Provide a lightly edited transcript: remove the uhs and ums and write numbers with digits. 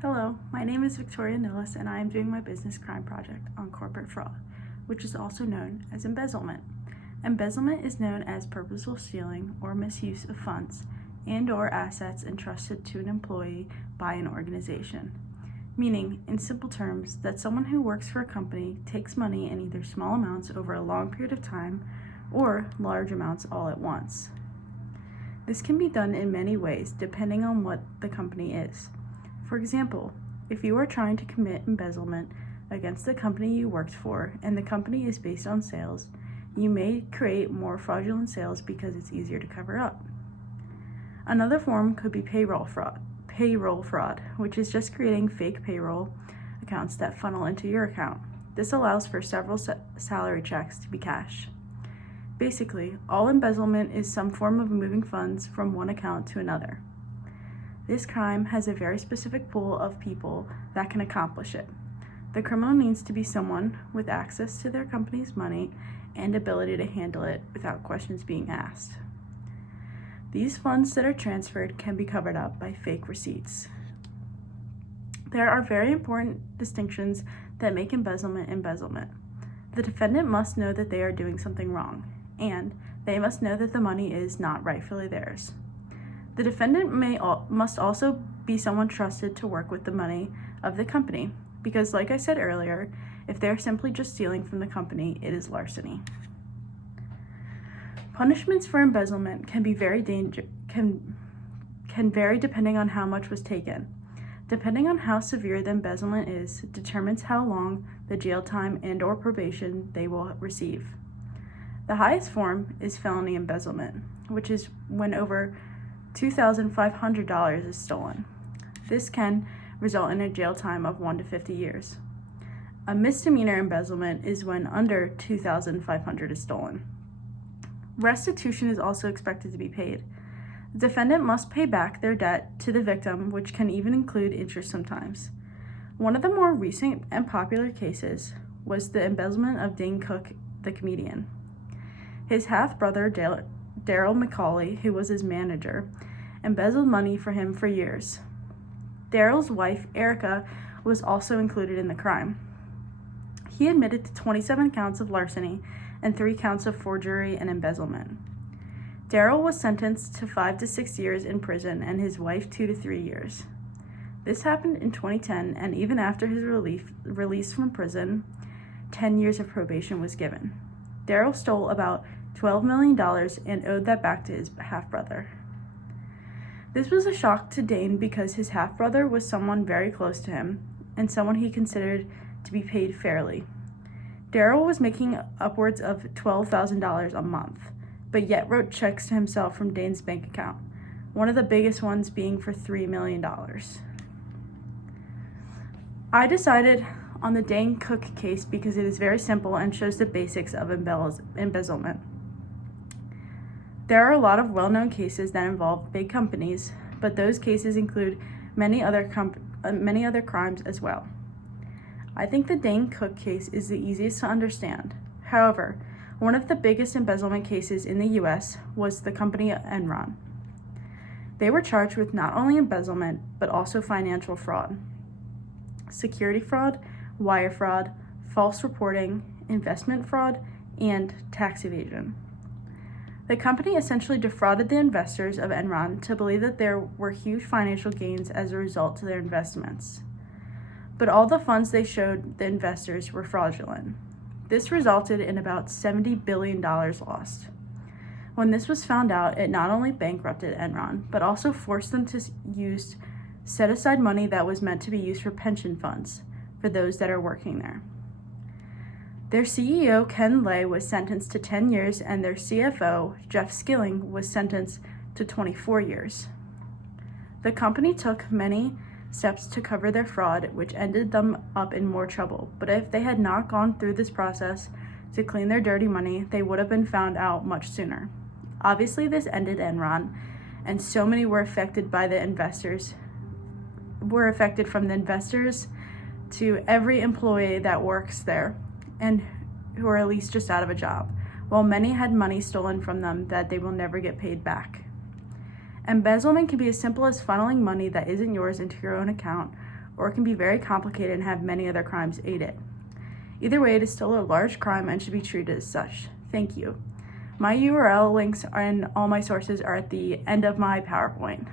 Hello, my name is Victoria Nillis and I am doing my business crime project on corporate fraud, which is also known as embezzlement. Embezzlement is known as purposeful stealing or misuse of funds and/or assets entrusted to an employee by an organization. Meaning, in simple terms, that someone who works for a company takes money in either small amounts over a long period of time or large amounts all at once. This can be done in many ways depending on what the company is. For example, if you are trying to commit embezzlement against the company you worked for and the company is based on sales, you may create more fraudulent sales because it's easier to cover up. Another form could be payroll fraud, which is just creating fake payroll accounts that funnel into your account. This allows for several salary checks to be cashed. Basically, all embezzlement is some form of moving funds from one account to another. This crime has a very specific pool of people that can accomplish it. The criminal needs to be someone with access to their company's money and ability to handle it without questions being asked. These funds that are transferred can be covered up by fake receipts. There are very important distinctions that make embezzlement embezzlement. The defendant must know that they are doing something wrong, and they must know that the money is not rightfully theirs. The defendant must also be someone trusted to work with the money of the company, because like I said earlier, if they're simply just stealing from the company, it is larceny. Punishments for embezzlement can vary depending on how much was taken. Depending on how severe the embezzlement is, determines how long the jail time and/or probation they will receive. The highest form is felony embezzlement, which is when over $2,500 is stolen. This can result in a jail time of 1 to 50 years. A misdemeanor embezzlement is when under $2,500 is stolen. Restitution is also expected to be paid. The defendant must pay back their debt to the victim, which can even include interest sometimes. One of the more recent and popular cases was the embezzlement of Dane Cook, the comedian. His half-brother, Daryl McCauley, who was his manager, embezzled money for him for years. Daryl's wife, Erica, was also included in the crime. He admitted to 27 counts of larceny and 3 counts of forgery and embezzlement. Daryl was sentenced to 5 to 6 years in prison and his wife 2 to 3 years. This happened in 2010, and even after his release from prison, 10 years of probation was given. Daryl stole about $12 million and owed that back to his half-brother. This was a shock to Dane because his half-brother was someone very close to him and someone he considered to be paid fairly. Daryl was making upwards of $12,000 a month, but yet wrote checks to himself from Dane's bank account, one of the biggest ones being for $3 million. I decided on the Dane Cook case because it is very simple and shows the basics of embezzlement. There are a lot of well-known cases that involve big companies, but those cases include many other crimes as well. I think the Dane Cook case is the easiest to understand. However, one of the biggest embezzlement cases in the U.S. was the company Enron. They were charged with not only embezzlement, but also financial fraud, security fraud, wire fraud, false reporting, investment fraud, and tax evasion. The company essentially defrauded the investors of Enron to believe that there were huge financial gains as a result to their investments. But all the funds they showed the investors were fraudulent. This resulted in about $70 billion lost. When this was found out, it not only bankrupted Enron, but also forced them to use set-aside money that was meant to be used for pension funds for those that are working there. Their CEO, Ken Lay, was sentenced to 10 years, and their CFO, Jeff Skilling, was sentenced to 24 years. The company took many steps to cover their fraud, which ended them up in more trouble. But if they had not gone through this process to clean their dirty money, they would have been found out much sooner. Obviously, this ended Enron, and so many were affected from the investors to every employee that works there and who are at least just out of a job, while many had money stolen from them that they will never get paid back. Embezzlement can be as simple as funneling money that isn't yours into your own account, or it can be very complicated and have many other crimes aid it. Either way, it is still a large crime and should be treated as such. Thank you. My URL links and all my sources are at the end of my PowerPoint.